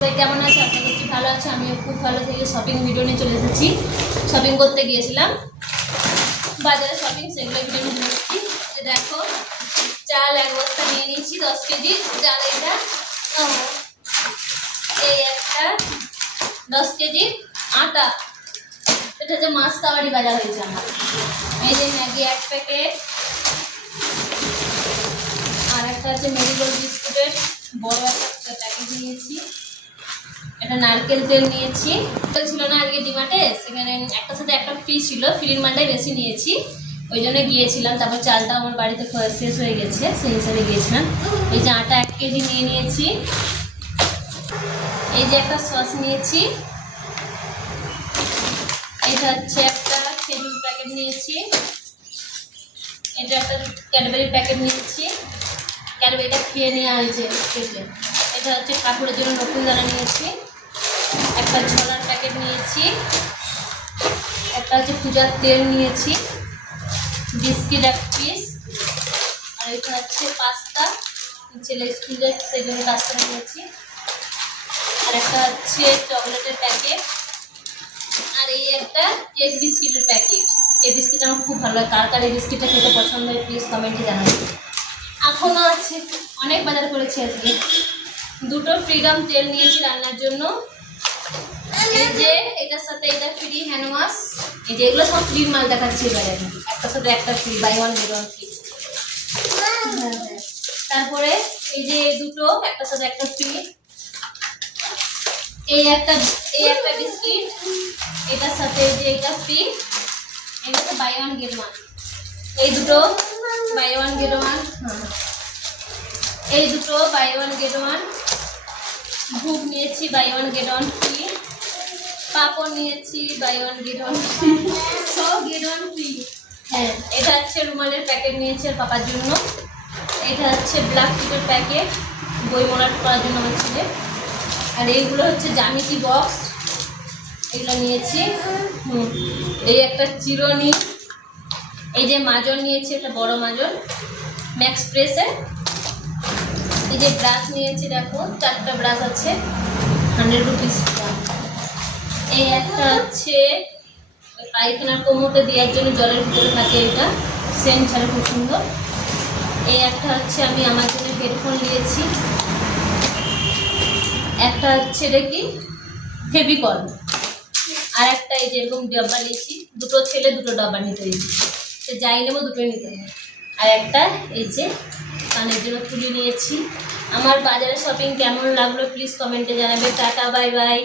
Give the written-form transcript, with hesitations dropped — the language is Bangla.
কেমন আছে? আশা করছি ভালো আছে। আমিও খুব ভালো থেকে শপিং ভিডিও নিয়ে চলে এসেছি। শপিং করতে গিয়েছিলাম বাজারে, শপিং সেগুলো ভিডিও নিয়ে চলে এসেছি। দেখো, চাল এক বস্তা নিয়ে নিয়েছি, 10 কেজি চাল। এটা এই একটা 10 কেজি আটা। এটা হচ্ছে মাসকাবাড়ি বাজার হয়েছে আমার। এই যে ম্যাগি 1 প্যাকেট, আর একটা হচ্ছে মেরিগোল্ড বিস্কুটের বড় একটা প্যাকেট নিয়েছি। এটা নারকেল তেল নিয়েছি। তেল ছিল না আজকে ডিমার্টে, সেখানে একটার সাথে একটা ফ্রি ছিল, ফ্রির মালটাই বেশি নিয়েছি, ওই জন্য গিয়েছিলাম। তারপর চালটা আমার বাড়িতে শেষ হয়ে গেছে, সেই হিসাবে গিয়েছিলাম। এই যে আটা 1 কেজি নিয়ে নিয়েছি। এই যে একটা সস নিয়েছি। এটা হচ্ছে একটা খেজুর প্যাকেট নিয়েছি। এটা একটা ক্যাডবেরির প্যাকেট নিয়েছি। ক্যাডবেরিটা খেয়ে নেওয়া হয়েছে কেটে। এটা হচ্ছে কাপড়ের জন্য নতুন দানা নিয়েছি। একটা ছোলার প্যাকেট নিয়েছি। একটা হচ্ছে পূজার তেল নিয়েছি। Biscuit 1 piece. আর এটা হচ্ছে পাস্তা, ছেলে স্কুল যাচ্ছে সেই জন্য পাস্তাটা নিয়েছি। আর একটা হচ্ছে চকলেটের প্যাকেট। আর এই একটা কেক বিস্কিটের প্যাকেট। এই বিস্কিট আমার খুব ভালো লাগে। কার কার এই বিস্কিটটা খেতে পছন্দ হয় প্লিজ কমেন্টে জানাবেন। এখনও আছে, অনেক বাজার করেছি আজকে। 2টো ফ্রিডম তেল নিয়েছি রান্নার জন্য। এই যে এটার সাথে এটা ফ্রি হ্যান্ড ওয়াশ। এই যে এগুলো সব ফ্রির মাল দেখাচ্ছি এবারে, একটার সাথে একটা free, buy one get one free. তারপরে এই যে দুটো, একটার সাথে একটা ফ্রি। এই একটা বিস্কিট, এটার সাথে এই যে এটা ফ্রি, এটা তো বাই ওয়ান গেট ওয়ান। এই দুটো বাই ওয়ান গেট ওয়ান। এই দুটো বাই ওয়ান গেট ওয়ান। ভুগ নিয়েছি buy one get one free. Papad নিয়েছি buy one get one free, সব গেট ওয়ান ফ্রি। হ্যাঁ, এটা হচ্ছে রুমালের প্যাকেট নিয়েছি আর পাপার জন্য। এটা হচ্ছে ব্ল্যাক টিটের প্যাকেট, বই মোড়াট করার জন্য আমার ছেলে। আর এইগুলো হচ্ছে জ্যামিতি বক্স, এগুলো নিয়েছি। এই একটা চিরুনি। এই যে মাজন নিয়েছি, একটা বড় মাজন ম্যাক্স ফ্রেশের। এই যে ব্রাশ নিয়েছি, দেখো 4টা ব্রাশ আছে, 100 রুপিস। এই একটা হচ্ছে পায়খানার কোমরতে দেওয়ার জন্য, জলের ভিতরে থাকে, এটা সেন্ট ছাড়া খুব সুন্দর। এই একটা হচ্ছে আমি আমার জন্য হেডফোন নিয়েছি। একটা হচ্ছে দেখি ফেভিকল। আর একটা এই যে এরকম ডাব্বা নিয়েছি, 2টো ছেলে 2টো ডাব্বা নিতে হয়েছে, সে যাই নেবো 2টোই নিতে হবে। আর একটা এই যে কানের জন্য তুলি নিয়েছি। আমার বাজারে শপিং কেমন লাগলো প্লিজ কমেন্টে জানাবে। Tata, bye bye.